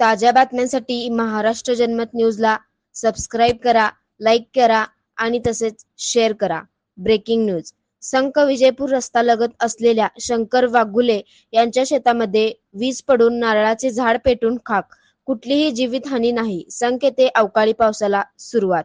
ताज्या बातम्यांसाठी महाराष्ट्र जनमत न्यूजला सबस्क्राईब करा लाईक करा आणि तसेच शेअर करा ब्रेकिंग न्यूज संक विजयपूर रस्ता लगत असलेल्या शंकर वाघुले यांच्या शेतामध्ये वीज पडून नारळाचे झाड पेटून खाक कुठलीही जीवितहानी नाही संक येथे अवकाळी पावसाला सुरुवात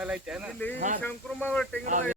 ಮೇಲೆ ಐತೆ ಇಲ್ಲಿ